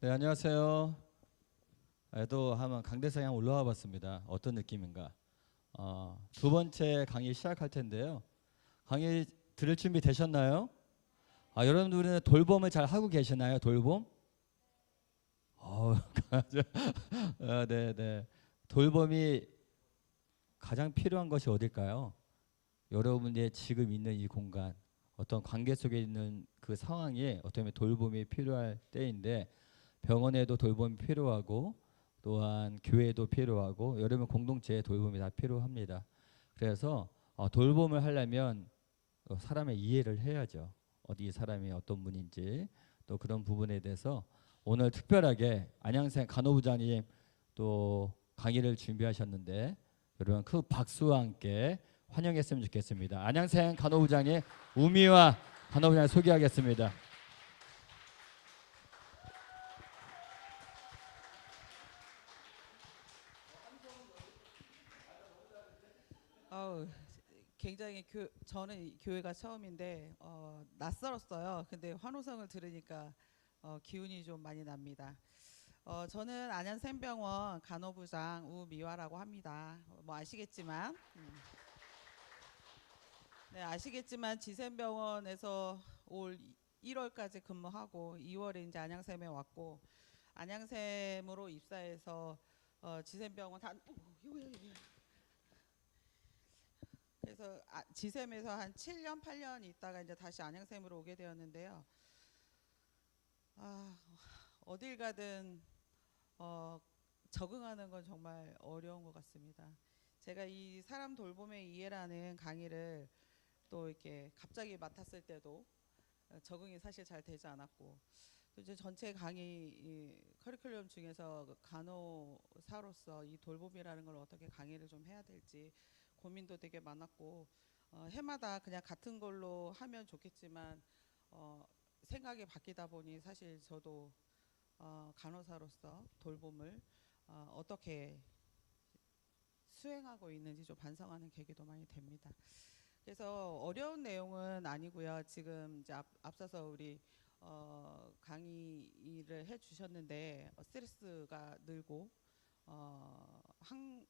네, 안녕하세요. 또 한번 강대상에 한번 올라와 봤습니다. 어떤 느낌인가? 두 번째 강의 시작할 텐데요. 강의 들을 준비 되셨나요? 여러분들은 돌봄을 잘 하고 계시나요? 돌봄? 어, 네, 네. 돌봄이 가장 필요한 것이 어딜까요? 여러분의 지금 있는 이 공간, 어떤 관계 속에 있는 그 상황이 어떻게 보면 돌봄이 필요할 때인데 병원에도 돌봄이 필요하고 또한 교회도 필요하고 여러분 공동체의 돌봄이 다 필요합니다. 그래서 돌봄을 하려면 사람의 이해를 해야죠. 어디 사람이 어떤 분인지 또 그런 부분에 대해서 오늘 특별하게 안양생 간호부장님 또 강의를 준비하셨는데 여러분 큰 박수와 함께 환영했으면 좋겠습니다. 안양생 간호부장님 우미화 간호부장님 소개하겠습니다. 아우, 굉장히 저는 교회가 처음인데 낯설었어요. 근데 환호성을 들으니까 기운이 좀 많이 납니다. 저는 안양샘병원 간호부장 우미화라고 합니다. 뭐 아시겠지만, 네, 아시겠지만 지샘병원에서 올 1월까지 근무하고 2월에 이제 안양샘에 왔고 안양샘으로 입사해서 지샘병원 그래서 지샘에서 한 7년, 8년 있다가 이제 다시 안양샘으로 오게 되었는데요. 아, 어딜 가든 어, 적응하는 건 정말 어려운 것 같습니다. 제가 이 사람 돌봄의 이해라는 강의를 또 이렇게 갑자기 맡았을 때도 적응이 사실 잘 되지 않았고 또 이제 전체 강의 이 커리큘럼 중에서 그 간호사로서 이 돌봄이라는 걸 어떻게 강의를 좀 해야 될지 고민도 되게 많았고 해마다 그냥 같은 걸로 하면 좋겠지만 어, 생각이 바뀌다 보니 사실 저도 간호사로서 돌봄을 어떻게 수행하고 있는지 좀 반성하는 계기도 많이 됩니다. 그래서 어려운 내용은 아니고요. 지금 이제 앞서서 우리 강의를 해주셨는데 스트레스가 늘고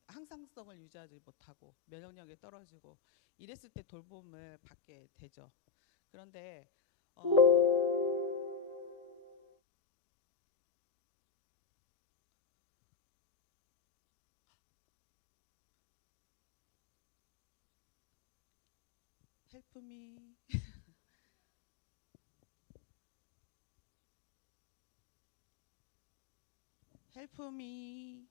항상성을 유지하지 못하고 면역력이 떨어지고 이랬을 때 돌봄을 받게 되죠. 그런데 헬프미 헬프미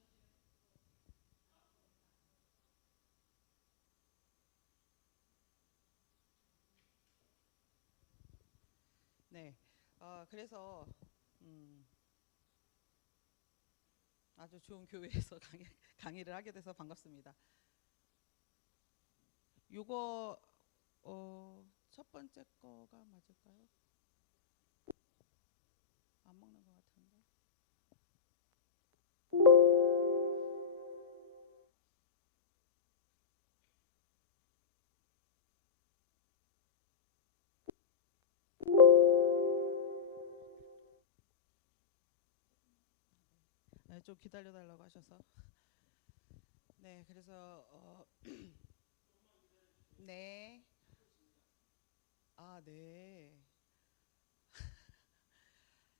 네. 그래서 음, 아주 좋은 교회에서 강의를 하게 돼서 반갑습니다. 요거 첫 번째 거가 맞을까요? 안 먹는 것 같은데. 네, 좀 기다려 달라고 하셔서. 네, 그래서 네. 아, 네.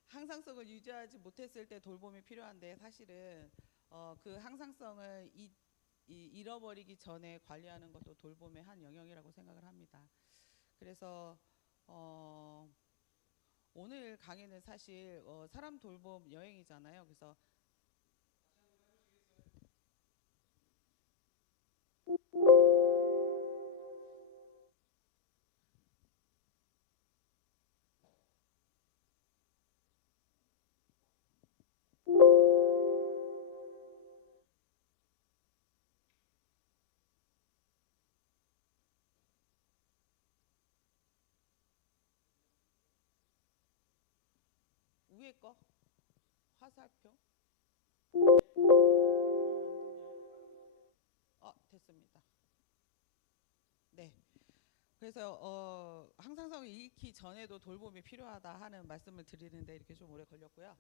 항상성을 유지하지 못했을 때 돌봄이 필요한데 사실은 그 항상성을 잃어버리기 전에 관리하는 것도 돌봄의 한 영역이라고 생각을 합니다. 그래서 어, 오늘 강의는 사실 사람 돌봄 여행이잖아요. 그래서 위에 거 화살표. 됐습니다. 네. 그래서 항상성을 잃기 전에도 돌봄이 필요하다 하는 말씀을 드리는데 이렇게 좀 오래 걸렸고요.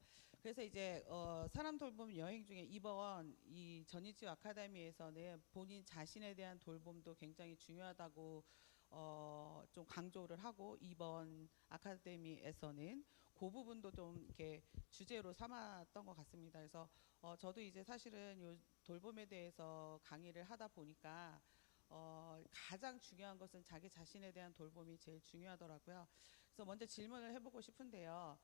그래서 이제 사람 돌봄 여행 중에 이번 이 전인치유 아카데미에서는 본인 자신에 대한 돌봄도 굉장히 중요하다고 좀 강조를 하고, 이번 아카데미에서는 그 부분도 좀 이렇게 주제로 삼았던 것 같습니다. 그래서 저도 이제 사실은 요 돌봄에 대해서 강의를 하다 보니까 가장 중요한 것은 자기 자신에 대한 돌봄이 제일 중요하더라고요. 그래서 먼저 질문을 해보고 싶은데요.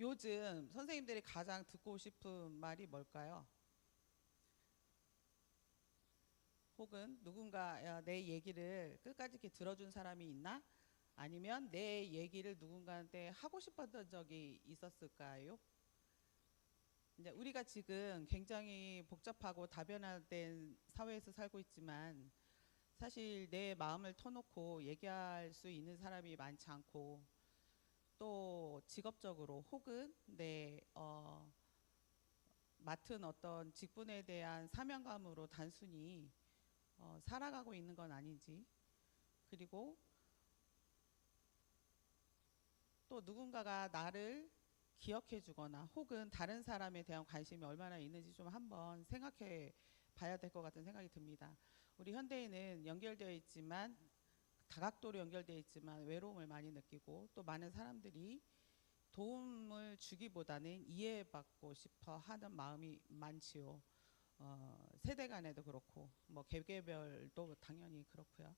요즘 선생님들이 가장 듣고 싶은 말이 뭘까요? 혹은 누군가 내 얘기를 끝까지 이렇게 들어준 사람이 있나? 아니면 내 얘기를 누군가한테 하고 싶었던 적이 있었을까요? 이제 우리가 지금 굉장히 복잡하고 다변화된 사회에서 살고 있지만, 사실 내 마음을 터놓고 얘기할 수 있는 사람이 많지 않고, 또 직업적으로 혹은 내 맡은 어떤 직분에 대한 사명감으로 단순히 살아가고 있는 건 아닌지, 그리고 또 누군가가 나를 기억해 주거나 혹은 다른 사람에 대한 관심이 얼마나 있는지 좀 한번 생각해 봐야 될 것 같은 생각이 듭니다. 우리 현대인은 연결되어 있지만, 다각도로 연결되어 있지만 외로움을 많이 느끼고, 또 많은 사람들이 도움을 주기보다는 이해받고 싶어 하는 마음이 많지요. 세대 간에도 그렇고 뭐 개개별도 당연히 그렇고요.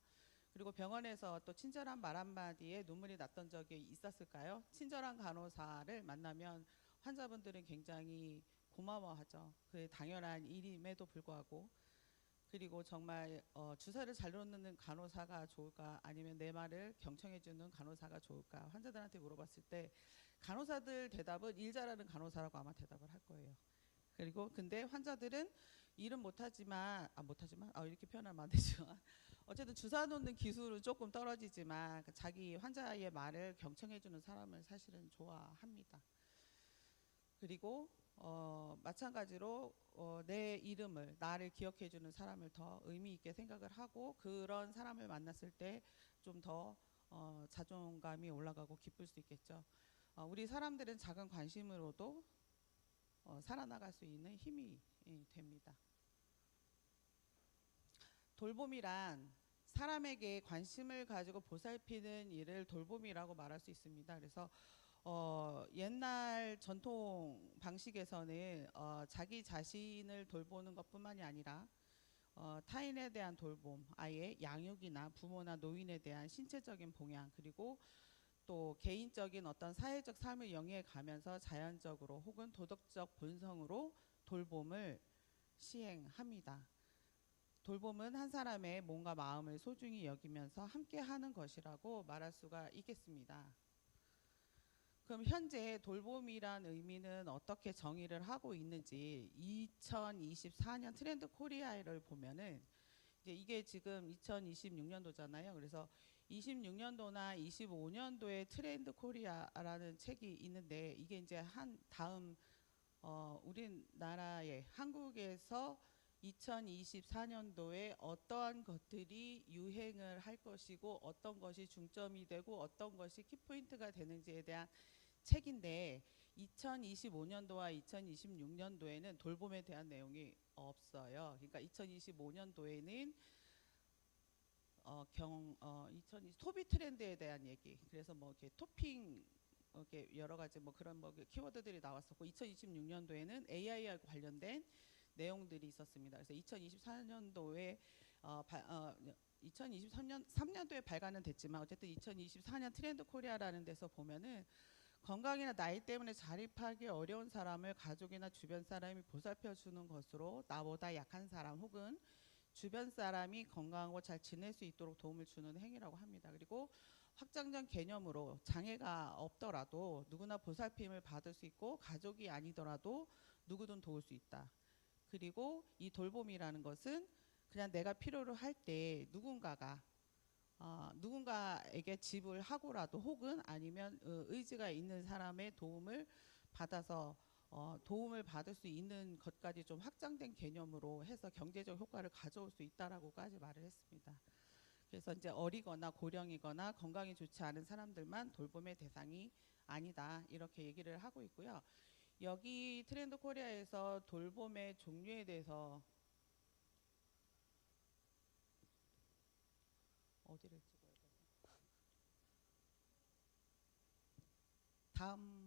그리고 병원에서 또 친절한 말 한마디에 눈물이 났던 적이 있었을까요? 친절한 간호사를 만나면 환자분들은 굉장히 고마워하죠. 그 당연한 일임에도 불구하고. 그리고 정말 주사를 잘 놓는 간호사가 좋을까, 아니면 내 말을 경청해주는 간호사가 좋을까, 환자들한테 물어봤을 때 간호사들 대답은 일 잘하는 간호사라고 아마 대답을 할 거예요. 그리고 근데 환자들은 일은 못하지만 이렇게 표현하면 안 되지만 어쨌든 주사 놓는 기술은 조금 떨어지지만 그 자기 환자의 말을 경청해주는 사람을 사실은 좋아합니다. 그리고 마찬가지로 내 이름을, 나를 기억해주는 사람을 더 의미 있게 생각을 하고, 그런 사람을 만났을 때 좀 더 자존감이 올라가고 기쁠 수 있겠죠. 우리 사람들은 작은 관심으로도 살아나갈 수 있는 힘이 됩니다. 돌봄이란 사람에게 관심을 가지고 보살피는 일을 돌봄이라고 말할 수 있습니다. 그래서 옛날 전통 방식에서는 자기 자신을 돌보는 것뿐만이 아니라 타인에 대한 돌봄, 아이의 양육이나 부모나 노인에 대한 신체적인 봉양, 그리고 또 개인적인 어떤 사회적 삶을 영위해 가면서 자연적으로 혹은 도덕적 본성으로 돌봄을 시행합니다. 돌봄은 한 사람의 몸과 마음을 소중히 여기면서 함께 하는 것이라고 말할 수가 있겠습니다. 그럼 현재 돌봄이란 의미는 어떻게 정의를 하고 있는지 2024년 트렌드 코리아를 보면은, 이제 이게 지금 2026년도잖아요. 그래서 26년도나 25년도의 트렌드 코리아라는 책이 있는데, 이게 이제 한 다음 우리나라의 한국에서 2024년도에 어떠한 것들이 유행을 할 것이고, 어떤 것이 중점이 되고 어떤 것이 키포인트가 되는지에 대한 책인데, 2025년도와 2026년도에는 돌봄에 대한 내용이 없어요. 그러니까 2025년도에는 소비 트렌드에 대한 얘기, 그래서 뭐 이렇게 토핑 이렇게 여러 가지 뭐 그런 뭐 키워드들이 나왔었고, 2026년도에는 AI와 관련된 내용들이 있었습니다. 그래서 2024년도에 3년도에 발간은 됐지만, 어쨌든 2024년 트렌드 코리아라는 데서 보면은 건강이나 나이 때문에 자립하기 어려운 사람을 가족이나 주변 사람이 보살펴 주는 것으로 나보다 약한 사람 혹은 주변 사람이 건강하고 잘 지낼 수 있도록 도움을 주는 행위라고 합니다. 그리고 확장된 개념으로 장애가 없더라도 누구나 보살핌을 받을 수 있고, 가족이 아니더라도 누구든 도울 수 있다. 그리고 이 돌봄이라는 것은 그냥 내가 필요로 할 때 누군가에게 지불하고라도 혹은 아니면 의지가 있는 사람의 도움을 받아서 도움을 받을 수 있는 것까지 좀 확장된 개념으로 해서 경제적 효과를 가져올 수 있다라고까지 말을 했습니다. 그래서 이제 어리거나 고령이거나 건강이 좋지 않은 사람들만 돌봄의 대상이 아니다 이렇게 얘기를 하고 있고요. 여기 트렌드 코리아에서 돌봄의 종류에 대해서 어디를 찍어야 되나? 다음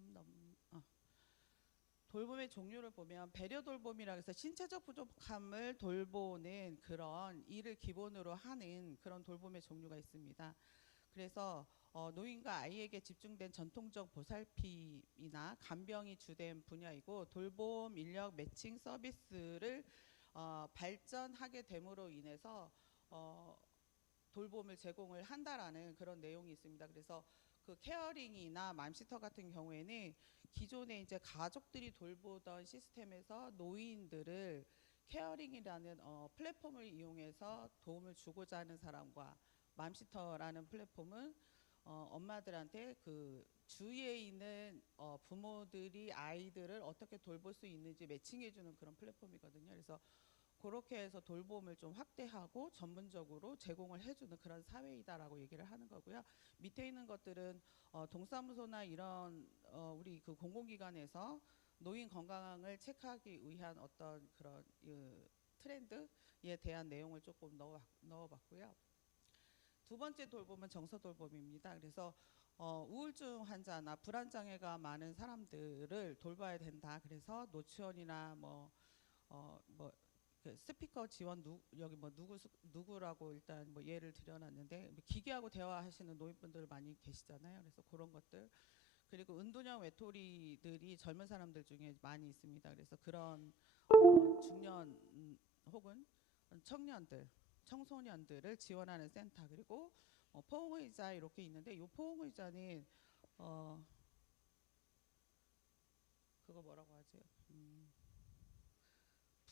돌봄의 종류를 보면 배려 돌봄이라 해서 신체적 부족함을 돌보는 그런 일을 기본으로 하는 그런 돌봄의 종류가 있습니다. 그래서 노인과 아이에게 집중된 전통적 보살핌이나 간병이 주된 분야이고 돌봄 인력 매칭 서비스를 발전하게 됨으로 인해서 돌봄을 제공을 한다라는 그런 내용이 있습니다. 그래서 그 케어링이나 맘시터 같은 경우에는 기존에 이제 가족들이 돌보던 시스템에서 노인들을 케어링이라는 플랫폼을 이용해서 도움을 주고자 하는 사람과 맘시터라는 플랫폼은 엄마들한테 그 주위에 있는 부모들이 아이들을 어떻게 돌볼 수 있는지 매칭해주는 그런 플랫폼이거든요. 그래서 그렇게 해서 돌봄을 좀 확대하고 전문적으로 제공을 해주는 그런 사회이다라고 얘기를 하는 거고요. 밑에 있는 것들은 동사무소나 이런 우리 그 공공기관에서 노인 건강을 체크하기 위한 어떤 그런 트렌드에 대한 내용을 조금 넣어봤고요. 두 번째 돌봄은 정서 돌봄입니다. 그래서 우울증 환자나 불안 장애가 많은 사람들을 돌봐야 된다. 그래서 노치원이나 그 스피커 지원 여기 뭐 누구라고 일단 뭐 예를 들여놨는데 뭐 기계하고 대화하시는 노인분들 많이 계시잖아요. 그래서 그런 것들 그리고 은둔형 외톨이들이 젊은 사람들 중에 많이 있습니다. 그래서 그런 중년 혹은 청년들 청소년들을 지원하는 센터 그리고 포옹의자 이렇게 있는데 이 포옹의자는 그거 뭐라고 하죠?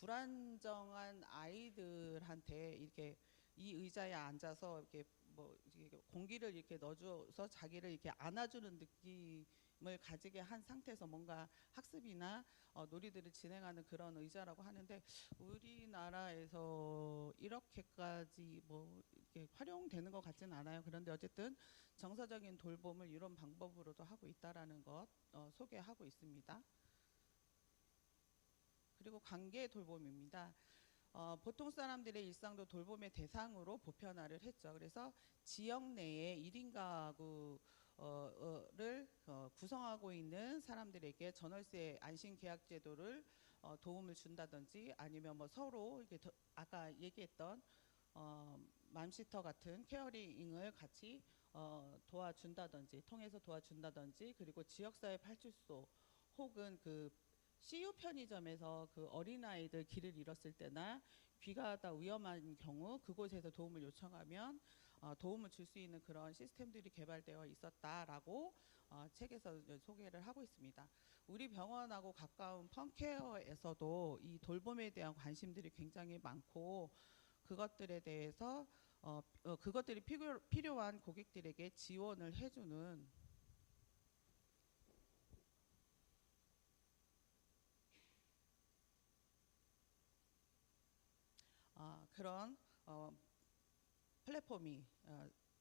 불안정한 아이들한테 이렇게 이 의자에 앉아서 이렇게 뭐 이렇게 공기를 이렇게 넣어줘서 자기를 이렇게 안아주는 느낌을 가지게 한 상태에서 뭔가 학습이나 놀이들을 진행하는 그런 의자라고 하는데 우리나라에서 이렇게까지 뭐 이렇게 활용되는 것 같지는 않아요. 그런데 어쨌든 정서적인 돌봄을 이런 방법으로도 하고 있다라는 것 소개하고 있습니다. 그리고 관계 돌봄입니다. 보통 사람들의 일상도 돌봄의 대상으로 보편화를 했죠. 그래서 지역 내에 1인 가구를 구성하고 있는 사람들에게 전월세 안심 계약 제도를 도움을 준다든지 아니면 뭐 서로 이게 아까 얘기했던 맘시터 같은 케어링을 같이 도와준다든지 통해서 도와준다든지 그리고 지역사회 발주소 혹은 그 CU 편의점에서 그 어린아이들 길을 잃었을 때나 귀가 다 위험한 경우 그곳에서 도움을 요청하면 도움을 줄 수 있는 그런 시스템들이 개발되어 있었다라고 책에서 소개를 하고 있습니다. 우리 병원하고 가까운 펌케어에서도 이 돌봄에 대한 관심들이 굉장히 많고 그것들에 대해서 그것들이 필요한 고객들에게 지원을 해주는 그런 플랫폼이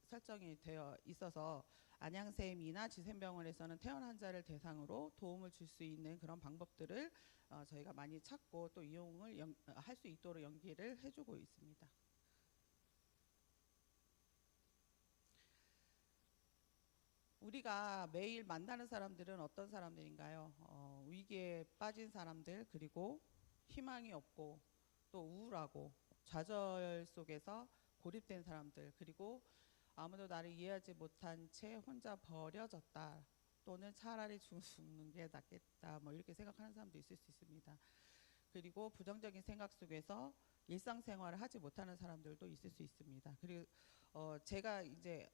설정이 되어 있어서 안양샘이나 지샘병원에서는 퇴원 환자를 대상으로 도움을 줄 수 있는 그런 방법들을 저희가 많이 찾고 또 이용을 할 수 있도록 연계를 해주고 있습니다. 우리가 매일 만나는 사람들은 어떤 사람들인가요? 위기에 빠진 사람들 그리고 희망이 없고 또 우울하고 좌절 속에서 고립된 사람들 그리고 아무도 나를 이해하지 못한 채 혼자 버려졌다 또는 차라리 죽는 게 낫겠다 뭐 이렇게 생각하는 사람도 있을 수 있습니다. 그리고 부정적인 생각 속에서 일상생활을 하지 못하는 사람들도 있을 수 있습니다. 그리고 제가 이제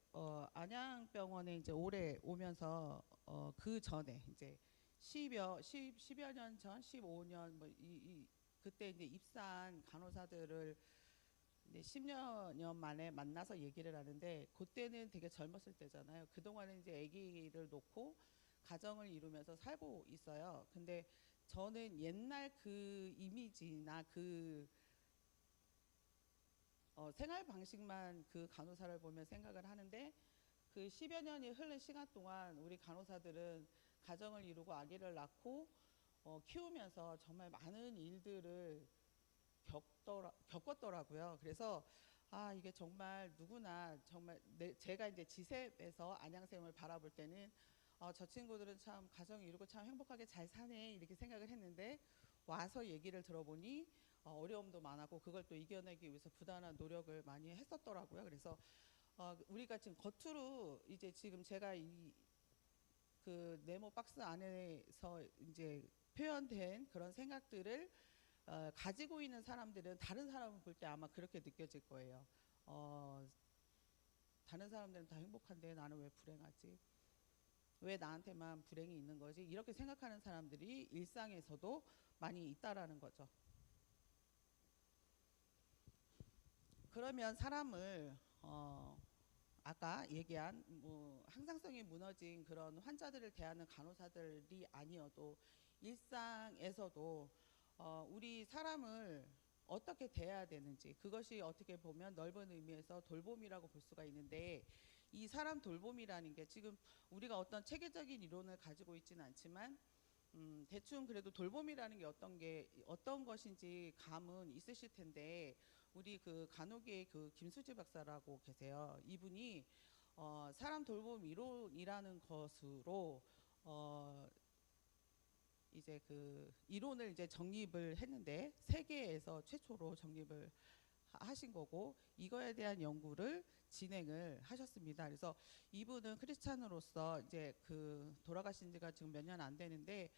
안양병원에 이제 올해 오면서 그 전에 이제 10여 년 전, 15년 뭐 그때 이제 입사한 간호사들을 이제 10년 만에 만나서 얘기를 하는데 그때는 되게 젊었을 때잖아요. 그동안은 이제 아기를 놓고 가정을 이루면서 살고 있어요. 근데 저는 옛날 그 이미지나 그 생활 방식만 그 간호사를 보면 생각을 하는데 그 10여 년이 흐른 시간 동안 우리 간호사들은 가정을 이루고 아기를 낳고 키우면서 정말 많은 일들을 겪었더라고요. 그래서 이게 정말 누구나 정말 제가 이제 지셉에서 안양샘을 바라볼 때는 저 친구들은 참 가정 이루고 참 행복하게 잘 사네 이렇게 생각을 했는데 와서 얘기를 들어보니 어려움도 많았고 그걸 또 이겨내기 위해서 부단한 노력을 많이 했었더라고요. 그래서 우리가 지금 겉으로 이제 지금 제가 이 그 네모 박스 안에서 이제 표현된 그런 생각들을 가지고 있는 사람들은 다른 사람을 볼 때 아마 그렇게 느껴질 거예요. 다른 사람들은 다 행복한데 나는 왜 불행하지? 왜 나한테만 불행이 있는 거지? 이렇게 생각하는 사람들이 일상에서도 많이 있다라는 거죠. 그러면 사람을 아까 얘기한 뭐 항상성이 무너진 그런 환자들을 대하는 간호사들이 아니어도 일상에서도 우리 사람을 어떻게 대해야 되는지 그것이 어떻게 보면 넓은 의미에서 돌봄이라고 볼 수가 있는데 이 사람 돌봄이라는 게 지금 우리가 어떤 체계적인 이론을 가지고 있지는 않지만 대충 그래도 돌봄이라는 게 어떤 것인지 감은 있으실 텐데 우리 그 간호계의 그 김수지 박사라고 계세요. 이분이 사람 돌봄 이론이라는 것으로 이제 그 이론을 이제 정립을 했는데 세계에서 최초로 정립을 하신 거고 이거에 대한 연구를 진행을 하셨습니다. 그래서 이분은 크리스찬으로서 이제 그 돌아가신 지가 지금 몇 년 안 되는데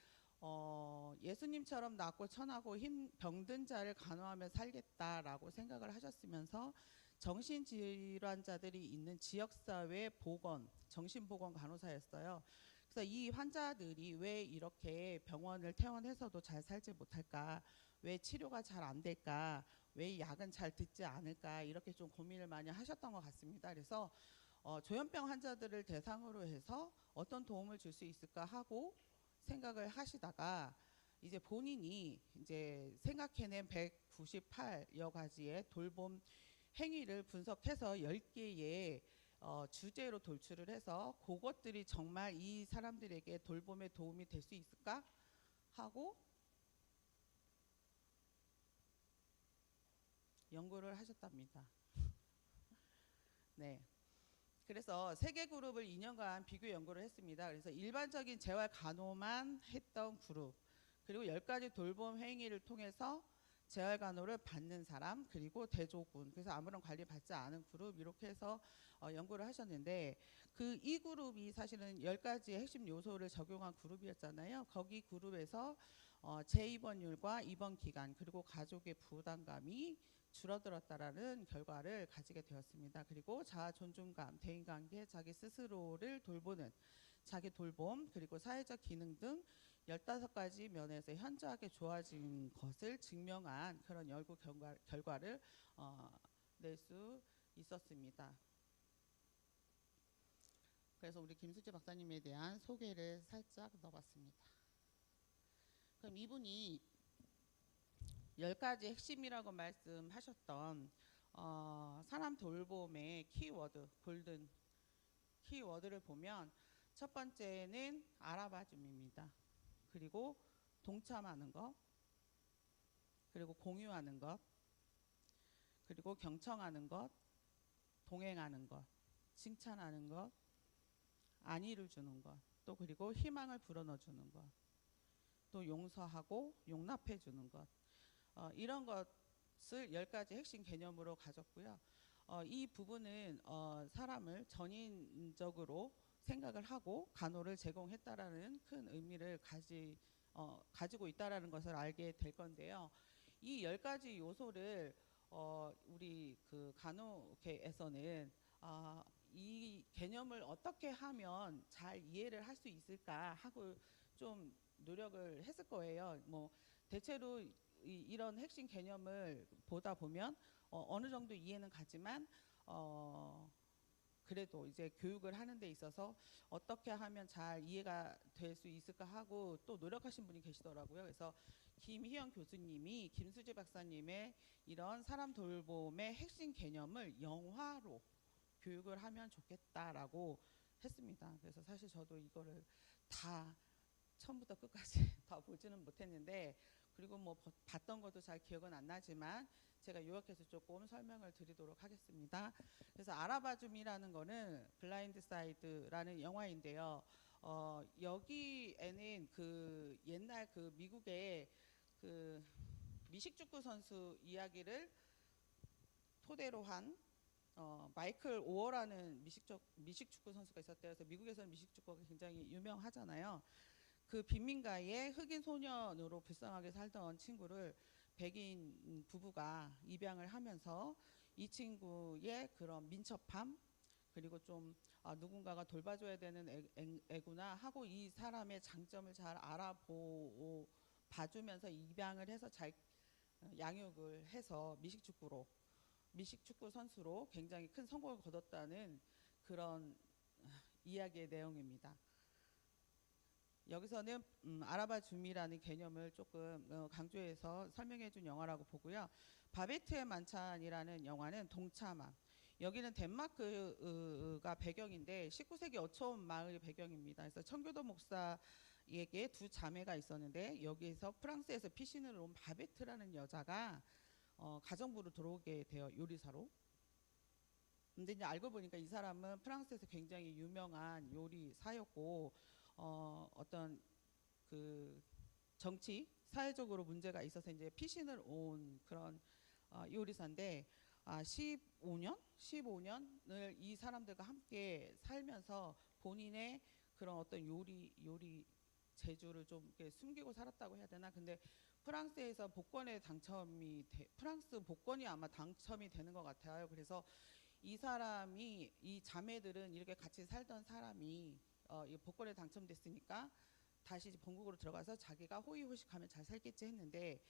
예수님처럼 낮고 천하고 병든 자를 간호하며 살겠다라고 생각을 하셨으면서 정신질환자들이 있는 지역사회 보건, 정신보건 간호사였어요. 그래서 이 환자들이 왜 이렇게 병원을 퇴원해서도 잘 살지 못할까? 왜 치료가 잘 안 될까? 왜 약은 잘 듣지 않을까? 이렇게 좀 고민을 많이 하셨던 것 같습니다. 그래서 조현병 환자들을 대상으로 해서 어떤 도움을 줄 수 있을까 하고 생각을 하시다가 이제 본인이 이제 생각해낸 198여 가지의 돌봄 행위를 분석해서 10개의 주제로 돌출을 해서 그것들이 정말 이 사람들에게 돌봄에 도움이 될 수 있을까 하고 연구를 하셨답니다. 네. 그래서 세 개 그룹을 2년간 비교 연구를 했습니다. 그래서 일반적인 재활 간호만 했던 그룹, 그리고 10가지 돌봄 행위를 통해서 재활 간호를 받는 사람, 그리고 대조군, 그래서 아무런 관리 받지 않은 그룹 이렇게 해서 연구를 하셨는데 이 그룹이 사실은 10가지의 핵심 요소를 적용한 그룹이었잖아요. 거기 그룹에서 재입원율과 입원 기간 그리고 가족의 부담감이 줄어들었다라는 결과를 가지게 되었습니다. 그리고 자아 존중감, 대인관계, 자기 스스로를 돌보는 자기 돌봄, 그리고 사회적 기능 등 15가지 면에서 현저하게 좋아진 것을 증명한 그런 연구 결과를 낼 수 있었습니다. 그래서 우리 김수지 박사님에 대한 소개를 살짝 넣어봤습니다. 그럼 이분이 10가지 핵심이라고 말씀하셨던 사람 돌봄의 키워드, 골든 키워드를 보면 첫 번째는 알아봐줌입니다. 그리고 동참하는 것, 그리고 공유하는 것, 그리고 경청하는 것, 동행하는 것, 칭찬하는 것, 안위를 주는 것, 또 그리고 희망을 불어넣어주는 것, 또 용서하고 용납해 주는 것, 이런 것을 10가지 핵심 개념으로 가졌고요. 이 부분은 사람을 전인적으로 생각을 하고 간호를 제공했다라는 큰 의미를 가지고 있다라는 것을 알게 될 건데요. 이 10가지 요소를 우리 그 간호계에서는 이 개념을 어떻게 하면 잘 이해를 할 수 있을까 하고 좀 노력을 했을 거예요. 뭐 대체로 이런 핵심 개념을 보다 보면 어느 정도 이해는 가지만 그래도 이제 교육을 하는 데 있어서 어떻게 하면 잘 이해가 될 수 있을까 하고 또 노력하신 분이 계시더라고요. 그래서 김희영 교수님이 김수지 박사님의 이런 사람 돌봄의 핵심 개념을 영화로 교육을 하면 좋겠다라고 했습니다. 그래서 사실 저도 이거를 다 처음부터 끝까지 다 보지는 못했는데, 그리고 뭐 봤던 것도 잘 기억은 안 나지만 제가 요약해서 조금 설명을 드리도록 하겠습니다. 그래서 알아봐줌이라는 거는 블라인드 사이드라는 영화인데요. 여기에는 그 옛날 그 미국의 그 미식축구 선수 이야기를 토대로 한 마이클 오어라는 미식축구 선수가 있었대요. 그래서 미국에서는 미식축구가 굉장히 유명하잖아요. 그 빈민가에 흑인 소년으로 불쌍하게 살던 친구를 백인 부부가 입양을 하면서 이 친구의 그런 민첩함, 그리고 좀 누군가가 돌봐줘야 되는 애구나 하고 이 사람의 장점을 잘 봐주면서 입양을 해서 잘 양육을 해서 미식축구 선수로 굉장히 큰 성공을 거뒀다는 그런 이야기의 내용입니다. 여기서는 알아봐 줌이라는 개념을 조금 강조해서 설명해 준 영화라고 보고요. 바베트의 만찬이라는 영화는 동참함. 여기는 덴마크가 배경인데 19세기 어촌 마을이 배경입니다. 그래서 청교도 목사에게 두 자매가 있었는데 여기에서 프랑스에서 피신을 온 바베트라는 여자가 가정부로 들어오게 돼요. 요리사로. 근데 이제 알고 보니까 이 사람은 프랑스에서 굉장히 유명한 요리사였고 어떤 그 정치 사회적으로 문제가 있어서 이제 피신을 온 그런 요리사인데 15년을 이 사람들과 함께 살면서 본인의 그런 어떤 요리 재주를 좀 이렇게 숨기고 살았다고 해야 되나? 근데 프랑스에서 프랑스 복권이 아마 당첨이 되는 것 같아요. 그래서 이 자매들은 이렇게 같이 살던 사람이 이 복권에 당첨됐으니까 다시 본국으로 들어가서 자기가 호의호식하면 잘 살겠지 했는데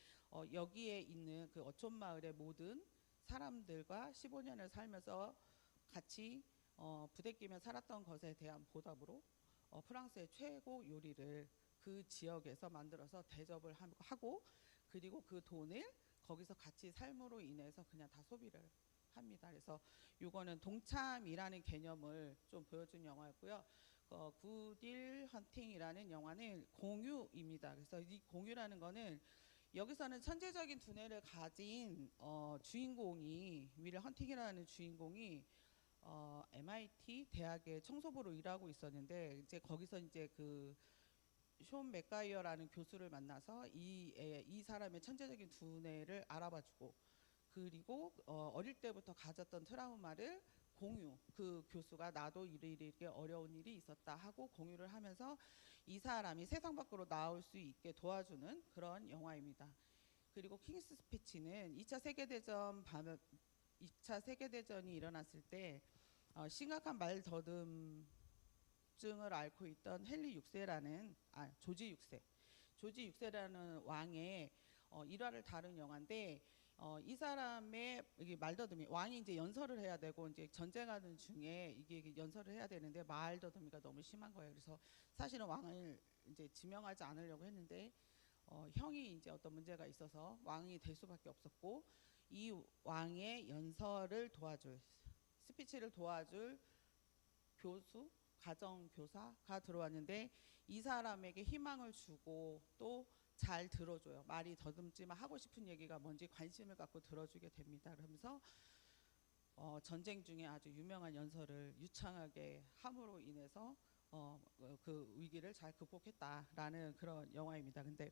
여기에 있는 그 어촌 마을의 모든 사람들과 15년을 살면서 같이 부대끼며 살았던 것에 대한 보답으로 프랑스의 최고 요리를 그 지역에서 만들어서 대접을 하고, 그리고 그 돈을 거기서 같이 삶으로 인해서 그냥 다 소비를 합니다. 그래서 이거는 동참이라는 개념을 좀 보여준 영화였고요. 굿윌 헌팅이라는 영화는 공유입니다. 그래서 이 공유라는 거는 여기서는 천재적인 두뇌를 가진 주인공이 윌 헌팅이라는 주인공이 MIT 대학의 청소부로 일하고 있었는데 이제 거기서 이제 그 쇼 맥가이어라는 교수를 만나서 이 사람의 천재적인 두뇌를 알아봐주고, 그리고 어릴 때부터 가졌던 트라우마를 그 교수가 나도 이렇게 어려운 일이 있었다 하고 공유를 하면서 이 사람이 세상 밖으로 나올 수 있게 도와주는 그런 영화입니다. 그리고 킹스 스피치는 2차 세계대전이 일어났을 때 심각한 말더듬증을 앓고 있던 조지 6세라는 왕의 일화를 다룬 영화인데 이 사람의 이게 말더듬이 왕이 이제 연설을 해야 되고 이제 전쟁하는 중에 이게 연설을 해야 되는데 말더듬이가 너무 심한 거예요. 그래서 사실은 왕을 이제 지명하지 않으려고 했는데 형이 이제 어떤 문제가 있어서 왕이 될 수밖에 없었고, 이 왕의 연설을 도와줄 스피치를 도와줄 가정교사가 들어왔는데 이 사람에게 희망을 주고 또 잘 들어줘요. 말이 더듬지만 하고 싶은 얘기가 뭔지 관심을 갖고 들어주게 됩니다. 그러면서 전쟁 중에 아주 유명한 연설을 유창하게 함으로 인해서 그 위기를 잘 극복했다라는 그런 영화입니다. 근데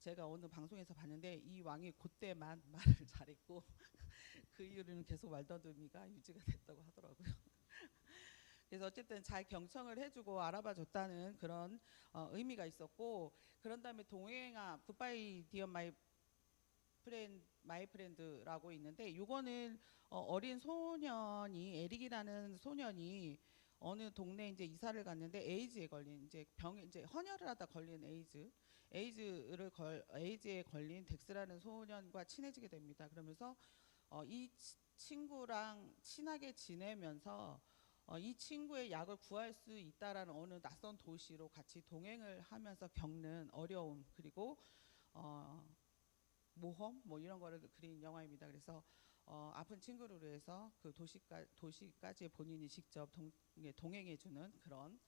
제가 어느 방송에서 봤는데 이 왕이 그때만 말을 잘했고 그 이후로는 계속 말더듬이가 유지가 됐다고 하더라고요. 그래서 어쨌든 잘 경청을 해주고 알아봐줬다는 그런 의미가 있었고, 그런 다음에 동행아 굿바이 디어 마이 프렌드라고 있는데 이거는 어린 소년이 에릭이라는 소년이 어느 동네 이제 이사를 갔는데 에이즈에 걸린 이제 헌혈을 하다 걸린 에이즈에 걸린 덱스라는 소년과 친해지게 됩니다. 그러면서 이 친구랑 친하게 지내면서 이 친구의 약을 구할 수 있다라는 어느 낯선 도시로 같이 동행을 하면서 겪는 어려움, 그리고 모험 뭐 이런 거를 그린 영화입니다. 그래서 아픈 친구를 위해서 그 도시까지 본인이 직접 동행해주는 그런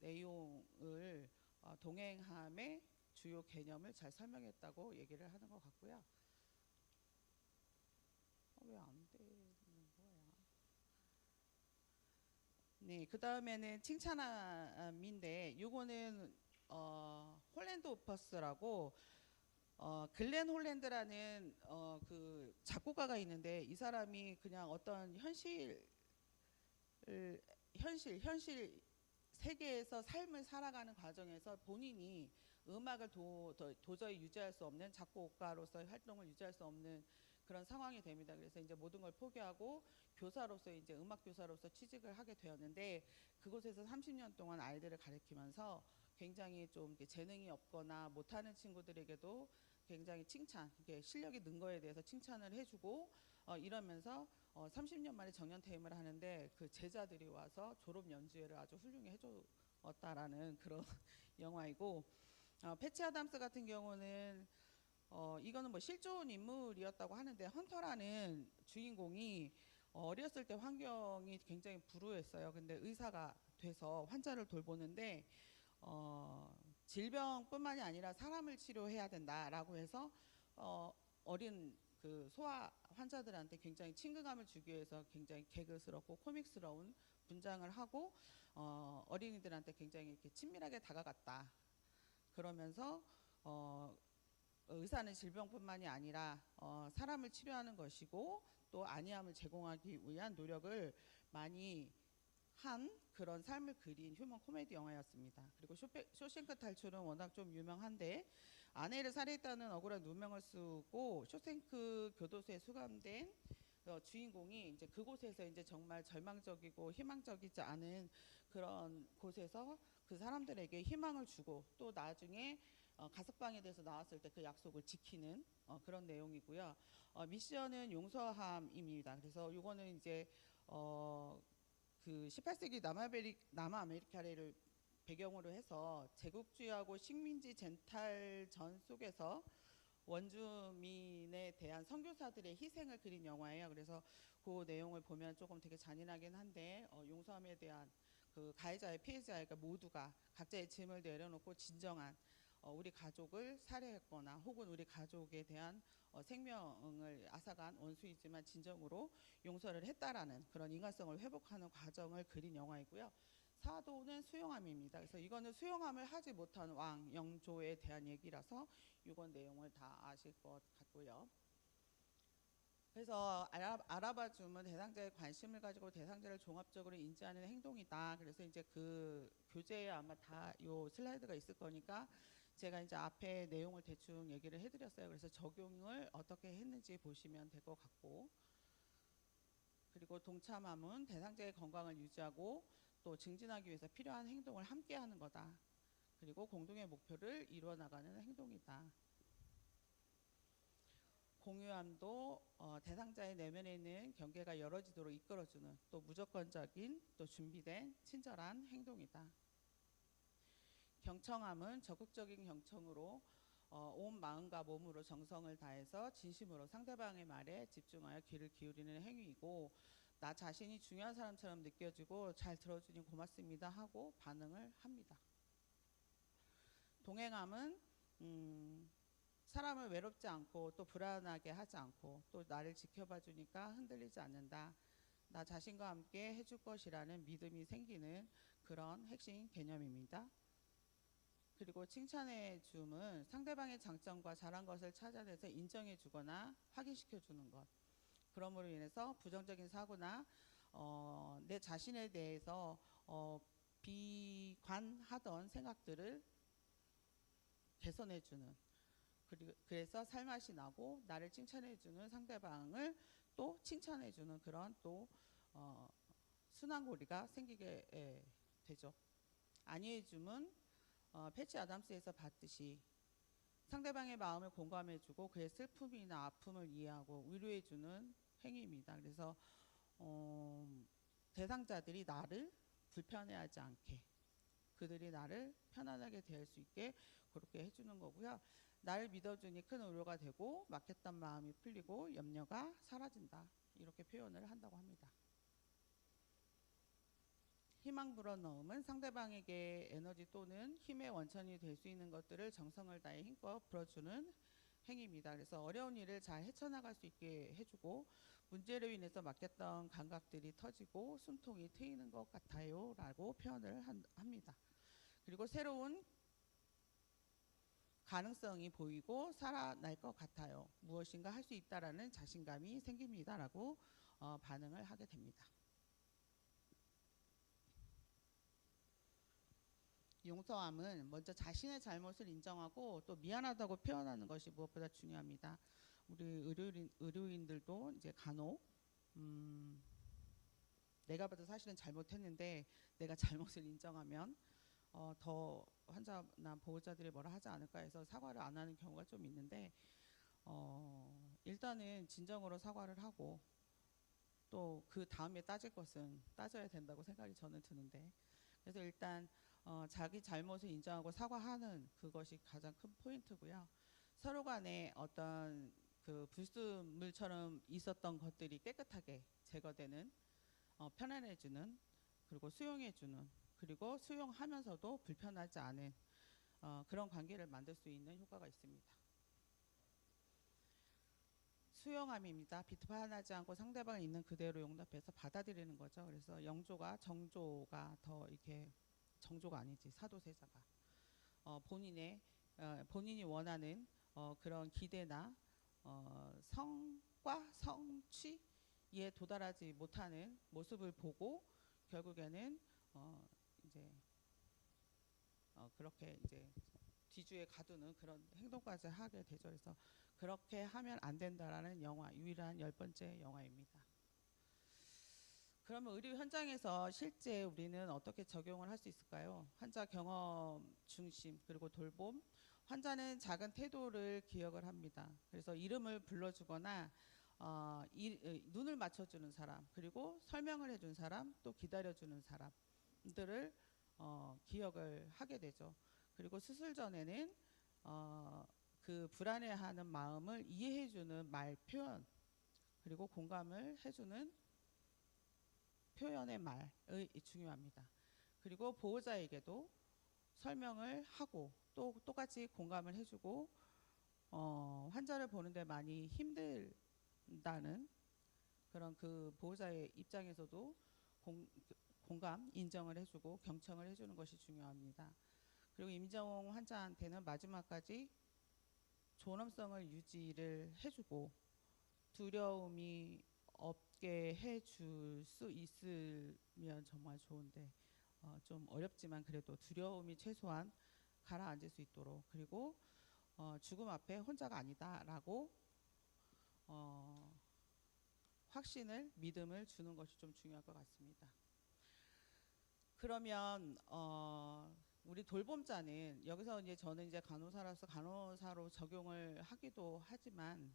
내용을 동행함의 주요 개념을 잘 설명했다고 얘기를 하는 것 같고요. 왜 안 되는 거야? 네, 그 다음에는 칭찬함인데 요거는 홀랜드 오퍼스라고 글렌 홀랜드라는 그 작곡가가 있는데 이 사람이 그냥 어떤 현실 세계에서 삶을 살아가는 과정에서 본인이 음악을 도저히 유지할 수 없는 작곡가로서의 활동을 유지할 수 없는 그런 상황이 됩니다. 그래서 이제 모든 걸 포기하고 교사로서 이제 음악 교사로서 취직을 하게 되었는데 그곳에서 30년 동안 아이들을 가르치면서 굉장히 좀 이렇게 재능이 없거나 못하는 친구들에게도 굉장히 이게 실력이 는 거에 대해서 칭찬을 해주고 이러면서 30년 만에 정년퇴임을 하는데 그 제자들이 와서 졸업 연주회를 아주 훌륭히 해줬다라는 그런 영화이고 패치 아담스 같은 경우는 이거는 뭐 실존 인물이었다고 하는데 헌터라는 주인공이 어렸을 때 환경이 굉장히 불우했어요. 근데 의사가 돼서 환자를 돌보는데 질병뿐만이 아니라 사람을 치료해야 된다라고 해서 어린 그 소아 환자들한테 굉장히 친근감을 주기 위해서 굉장히 개그스럽고 코믹스러운 분장을 하고 어린이들한테 굉장히 이렇게 친밀하게 다가갔다. 그러면서 의사는 질병뿐만이 아니라 사람을 치료하는 것이고 또 안위함을 제공하기 위한 노력을 많이 한 그런 삶을 그린 휴먼 코미디 영화였습니다. 그리고 쇼생크 탈출은 워낙 좀 유명한데 아내를 살해했다는 억울한 누명을 쓰고 쇼생크 교도소에 수감된 주인공이 이제 그곳에서 이제 정말 절망적이고 희망적이지 않은 그런 곳에서 그 사람들에게 희망을 주고 또 나중에 가석방에 대해서 나왔을 때 그 약속을 지키는 그런 내용이고요. 미션은 용서함입니다. 그래서 이거는 이제 그 18세기 남아메리카를 배경으로 해서 제국주의하고 식민지 쟁탈전 속에서 원주민에 대한 선교사들의 희생을 그린 영화예요. 그래서 그 내용을 보면 조금 되게 잔인하긴 한데 용서함에 대한 그 가해자의 피해자가 모두가 각자의 짐을 내려놓고 진정한 우리 가족을 살해했거나 혹은 우리 가족에 대한 생명을 앗아간 원수이지만 진정으로 용서를 했다라는 그런 인간성을 회복하는 과정을 그린 영화이고요. 사도는 수용함입니다. 그래서 이거는 수용함을 하지 못한 왕 영조에 대한 얘기라서 이건 내용을 다 아실 것 같고요. 그래서 알아봐 주면 대상자의 관심을 가지고 대상자를 종합적으로 인지하는 행동이다. 그래서 이제 그 교재에 아마 다 요 슬라이드가 있을 거니까 제가 이제 앞에 내용을 대충 얘기를 해드렸어요. 그래서 적용을 어떻게 했는지 보시면 될 것 같고, 그리고 동참함은 대상자의 건강을 유지하고 또 증진하기 위해서 필요한 행동을 함께 하는 거다. 그리고 공동의 목표를 이루어 나가는 행동이다. 공유함도 대상자의 내면에 있는 경계가 열어지도록 이끌어주는 또 무조건적인 또 준비된 친절한 행동이다. 경청함은 적극적인 경청으로 온 마음과 몸으로 정성을 다해서 진심으로 상대방의 말에 집중하여 귀를 기울이는 행위이고 나 자신이 중요한 사람처럼 느껴지고 잘 들어주니 고맙습니다 하고 반응을 합니다. 동행함은 사람을 외롭지 않고 또 불안하게 하지 않고 또 나를 지켜봐 주니까 흔들리지 않는다. 나 자신과 함께 해줄 것이라는 믿음이 생기는 그런 핵심 개념입니다. 그리고 칭찬해 줌은 상대방의 장점과 잘한 것을 찾아내서 인정해 주거나 확인시켜 주는 것. 그러므로 인해서 부정적인 사고나 내 자신에 대해서 비관하던 생각들을 개선해 주는, 그래서 살맛이 나고 나를 칭찬해 주는 상대방을 또 칭찬해 주는 그런 또 순환고리가 생기게 되죠. 안위해 줌은 패치 아담스에서 봤듯이 상대방의 마음을 공감해 주고 그의 슬픔이나 아픔을 이해하고 위로해 주는 행위입니다. 그래서 대상자들이 나를 불편해하지 않게 그들이 나를 편안하게 대할 수 있게 그렇게 해주는 거고요. 나를 믿어주니 큰 위로가 되고 막혔던 마음이 풀리고 염려가 사라진다. 이렇게 표현을 한다고 합니다. 희망 불어넣음은 상대방에게 에너지 또는 힘의 원천이 될 수 있는 것들을 정성을 다해 힘껏 불어주는 행위입니다. 그래서 어려운 일을 잘 헤쳐나갈 수 있게 해주고 문제로 인해서 막혔던 감각들이 터지고 숨통이 트이는 것 같아요 라고 표현을 합니다. 그리고 새로운 가능성이 보이고 살아날 것 같아요. 무엇인가 할 수 있다라는 자신감이 생깁니다 라고 반응을 하게 됩니다. 용서함은 먼저 자신의 잘못을 인정하고 또 미안하다고 표현하는 것이 무엇보다 중요합니다. 우리 의료인들도 이제 간혹 내가 봐도 사실은 잘못했는데 내가 잘못을 인정하면 더 환자나 보호자들이 뭐라 하지 않을까 해서 사과를 안 하는 경우가 좀 있는데 일단은 진정으로 사과를 하고 또 그 다음에 따질 것은 따져야 된다고 생각이 저는 드는데 그래서 일단 자기 잘못을 인정하고 사과하는 그것이 가장 큰 포인트고요. 서로 간에 어떤 그 불순물처럼 있었던 것들이 깨끗하게 제거되는 편안해주는 그리고 수용해주는 그리고 수용하면서도 불편하지 않은 그런 관계를 만들 수 있는 효과가 있습니다. 수용함입니다. 비판하지 않고 상대방을 있는 그대로 용납해서 받아들이는 거죠. 그래서 영조가 정조가 더 이렇게 정조가 아니지 사도세자가 본인이 원하는 그런 기대나 성과 성취에 도달하지 못하는 모습을 보고 결국에는 이제 그렇게 이제 뒤주에 가두는 그런 행동까지 하게 되죠. 그래서 그렇게 하면 안 된다라는 영화 유일한 10번째 영화입니다. 그러면 의료 현장에서 실제 우리는 어떻게 적용을 할 수 있을까요? 환자 경험 중심 그리고 돌봄. 환자는 작은 태도를 기억을 합니다. 그래서 이름을 불러주거나 눈을 맞춰주는 사람 그리고 설명을 해준 사람 또 기다려주는 사람들을 기억을 하게 되죠. 그리고 수술 전에는 그 불안해하는 마음을 이해해주는 말 표현 그리고 공감을 해주는 표현의 말이 중요합니다. 그리고 보호자에게도 설명을 하고 또 똑같이 공감을 해주고 환자를 보는데 많이 힘들다는 그런 그 보호자의 입장에서도 공감, 인정을 해주고 경청을 해주는 것이 중요합니다. 그리고 임정홍 환자한테는 마지막까지 존엄성을 유지를 해주고 두려움이 없게 해줄 수 있으면 정말 좋은데 좀 어렵지만 그래도 두려움이 최소한 가라앉을 수 있도록 그리고 죽음 앞에 혼자가 아니다라고 확신을 믿음을 주는 것이 좀 중요할 것 같습니다. 그러면 우리 돌봄자는 여기서 이제 저는 이제 간호사로서 간호사로 적용을 하기도 하지만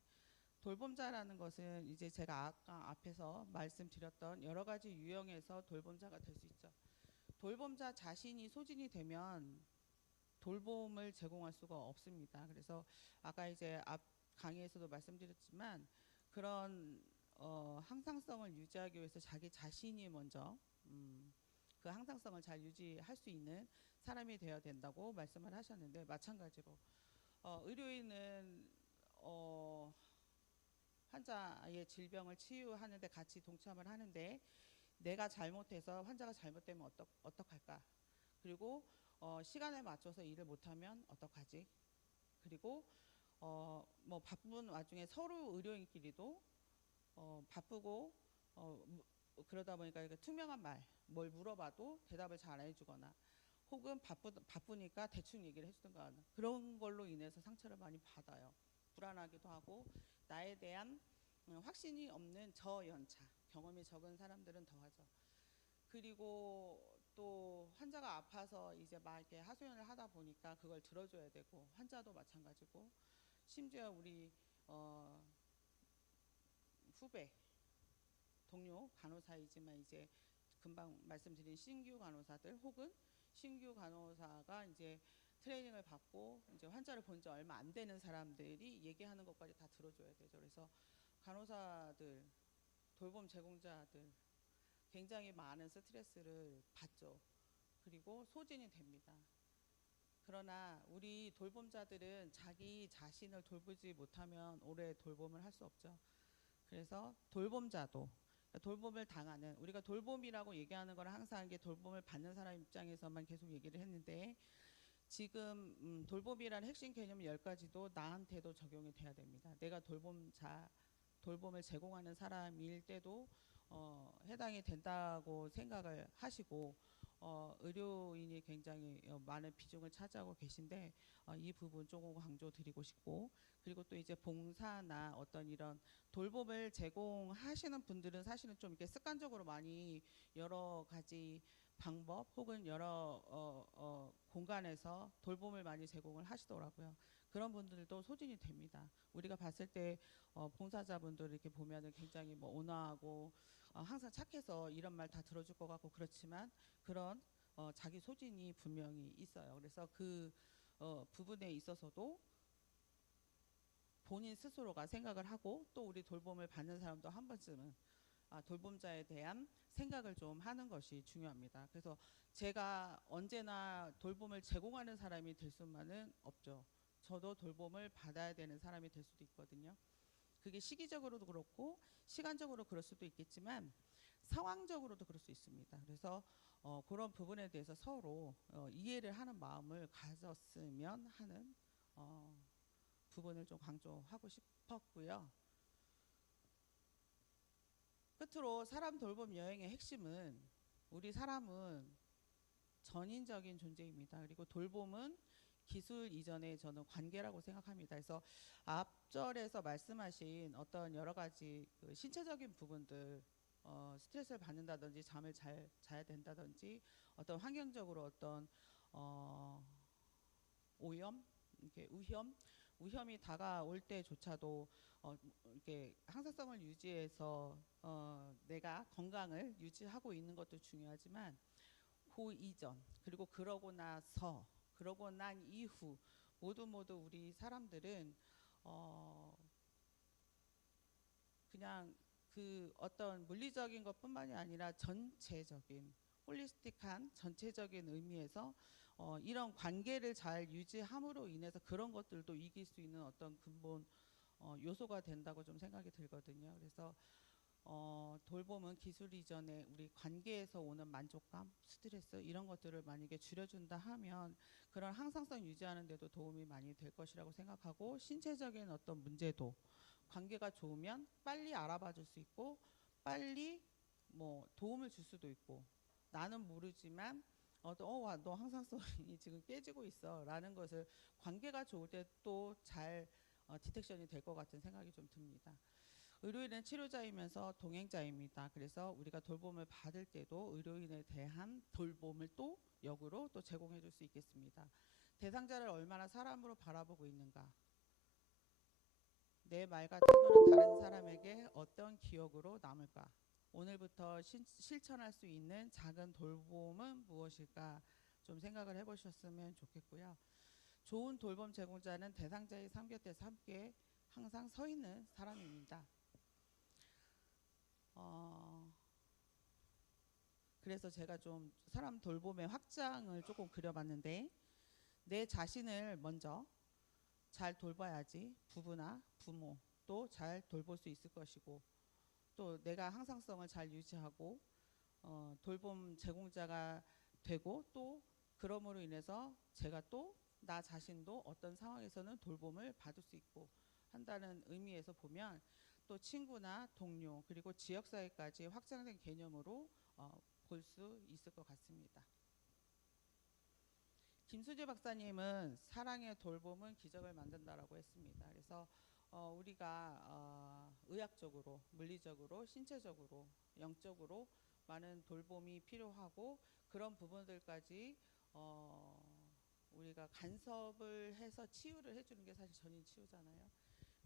돌봄자라는 것은 이제 제가 아까 앞에서 말씀드렸던 여러 가지 유형에서 돌봄자가 될 수 있죠. 돌봄자 자신이 소진이 되면 돌봄을 제공할 수가 없습니다. 그래서 아까 이제 앞 강의에서도 말씀드렸지만 그런 항상성을 유지하기 위해서 자기 자신이 먼저 그 항상성을 잘 유지할 수 있는 사람이 되어야 된다고 말씀을 하셨는데 마찬가지로 의료인은 환자의 질병을 치유하는 데 같이 동참을 하는데 내가 잘못해서 환자가 잘못되면 어떡할까? 그리고 시간에 맞춰서 일을 못하면 어떡하지? 그리고 뭐 바쁜 와중에 서로 의료인끼리도 바쁘고 그러다 보니까 투명한 뭘 물어봐도 대답을 잘 안 해주거나 혹은 바쁘니까 대충 얘기를 해주든가 그런 걸로 인해서 상처를 많이 받아요. 불안하기도 하고 나에 대한 확신이 없는 저연차 경험이 적은 사람들은 더하죠. 그리고 또 환자가 아파서 이제 막 이렇게 하소연을 하다 보니까 그걸 들어줘야 되고 환자도 마찬가지고 심지어 우리 후배 동료 간호사이지만 이제 금방 말씀드린 신규 간호사들 혹은 신규 간호사가 이제 트레이닝을 받고 이제 환자를 본 지 얼마 안 되는 사람들이 얘기하는 것까지 다 들어줘야 되죠. 그래서 간호사들, 돌봄 제공자들 굉장히 많은 스트레스를 받죠. 그리고 소진이 됩니다. 그러나 우리 돌봄자들은 자기 자신을 돌보지 못하면 오래 돌봄을 할 수 없죠. 그래서 돌봄자도 돌봄을 당하는, 우리가 돌봄이라고 얘기하는 거는 항상 이게 돌봄을 받는 사람 입장에서만 계속 얘기를 했는데, 지금 돌봄이라는 핵심 개념 10가지도 나한테도 적용이 돼야 됩니다. 내가 돌봄을 제공하는 사람일 때도 해당이 된다고 생각을 하시고, 의료인이 굉장히 많은 비중을 차지하고 계신데, 이 부분 조금 강조드리고 싶고, 그리고 또 이제 봉사나 어떤 이런 돌봄을 제공하시는 분들은 사실은 좀 이렇게 습관적으로 많이 여러 가지 방법 혹은 여러 공간에서 돌봄을 많이 제공을 하시더라고요. 그런 분들도 소진이 됩니다. 우리가 봤을 때 봉사자분들 이렇게 보면은 굉장히 뭐 온화하고 항상 착해서 이런 말 다 들어줄 것 같고 그렇지만, 그런 자기 소진이 분명히 있어요. 그래서 그 부분에 있어서도 본인 스스로가 생각을 하고, 또 우리 돌봄을 받는 사람도 한 번쯤은 돌봄자에 대한 생각을 좀 하는 것이 중요합니다. 그래서 제가 언제나 돌봄을 제공하는 사람이 될 수만은 없죠. 저도 돌봄을 받아야 되는 사람이 될 수도 있거든요. 그게 시기적으로도 그렇고 시간적으로 그럴 수도 있겠지만 상황적으로도 그럴 수 있습니다. 그래서 그런 부분에 대해서 서로 이해를 하는 마음을 가졌으면 하는 부분을 좀 강조하고 싶었고요. 끝으로 사람 돌봄 여행의 핵심은, 우리 사람은 전인적인 존재입니다. 그리고 돌봄은 기술 이전의 저는 관계라고 생각합니다. 그래서 앞절에서 말씀하신 어떤 여러 가지 그 신체적인 부분들, 스트레스를 받는다든지 잠을 잘 자야 된다든지 어떤 환경적으로 어떤 오염, 이렇게 우염이 다가올 때조차도 이렇게 항상성을 유지해서 내가 건강을 유지하고 있는 것도 중요하지만, 그 이전 그리고 그러고 난 이후 모두 우리 사람들은 그냥 그 어떤 물리적인 것뿐만이 아니라 전체적인 홀리스틱한 전체적인 의미에서 이런 관계를 잘 유지함으로 인해서 그런 것들도 이길 수 있는 어떤 근본 요소가 된다고 좀 생각이 들거든요. 그래서 돌봄은 기술 이전에 우리 관계에서 오는 만족감, 스트레스 이런 것들을 만약에 줄여준다 하면 그런 항상성 유지하는 데도 도움이 많이 될 것이라고 생각하고, 신체적인 어떤 문제도 관계가 좋으면 빨리 알아봐 줄 수 있고 빨리 뭐 도움을 줄 수도 있고, 나는 모르지만 너 항상성이 지금 깨지고 있어 라는 것을 관계가 좋을 때 또 잘 디텍션이 될 것 같은 생각이 좀 듭니다. 의료인은 치료자이면서 동행자입니다. 그래서 우리가 돌봄을 받을 때도 의료인에 대한 돌봄을 또 역으로 또 제공해 줄 수 있겠습니다. 대상자를 얼마나 사람으로 바라보고 있는가, 내 말과 태도는 다른 사람에게 어떤 기억으로 남을까, 오늘부터 실천할 수 있는 작은 돌봄은 무엇일까 좀 생각을 해보셨으면 좋겠고요. 좋은 돌봄 제공자는 대상자의 삶 곁에서 함께 항상 서 있는 사람입니다. 그래서 제가 좀 사람 돌봄의 확장을 조금 그려봤는데, 내 자신을 먼저 잘 돌봐야지 부부나 부모도 잘 돌볼 수 있을 것이고, 또 내가 항상성을 잘 유지하고 돌봄 제공자가 되고, 또 그럼으로 인해서 제가 또 나 자신도 어떤 상황에서는 돌봄을 받을 수 있고 한다는 의미에서 보면, 또 친구나 동료 그리고 지역사회까지 확장된 개념으로 볼 수 있을 것 같습니다. 김수재 박사님은 사랑의 돌봄은 기적을 만든다라고 했습니다. 그래서 우리가 의학적으로, 물리적으로, 신체적으로, 영적으로 많은 돌봄이 필요하고, 그런 부분들까지 우리가 간섭을 해서 치유를 해주는 게 사실 전인 치유잖아요.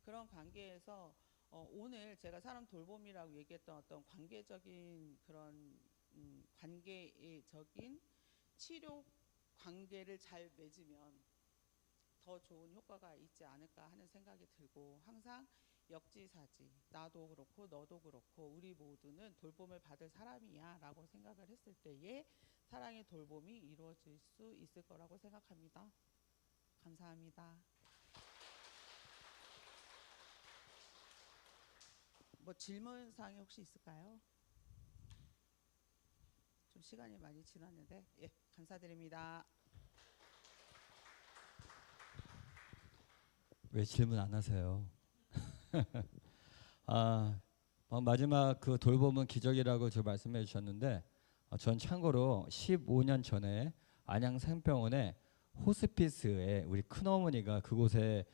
그런 관계에서 오늘 제가 사람 돌봄이라고 얘기했던 어떤 관계적인 그런 관계적인 치료 관계를 잘 맺으면 더 좋은 효과가 있지 않을까 하는 생각이 들고, 항상 역지사지, 나도 그렇고 너도 그렇고 우리 모두는 돌봄을 받을 사람이야 라고 생각을 했을 때에 사랑의 돌봄이 이루어질 수 있을 거라고 생각합니다. 감사합니다. 뭐 질문사항이 혹시 있을까요? 좀 시간이 많이 지났는데, 예, 감사드립니다. 왜 질문 안 하세요? 아, 마지막 그 돌봄은 기적이라고 저 말씀해 주셨는데, 전 참고로 15년 전에 안양 생병원에 호스피스에 우리 큰어머니가 그곳에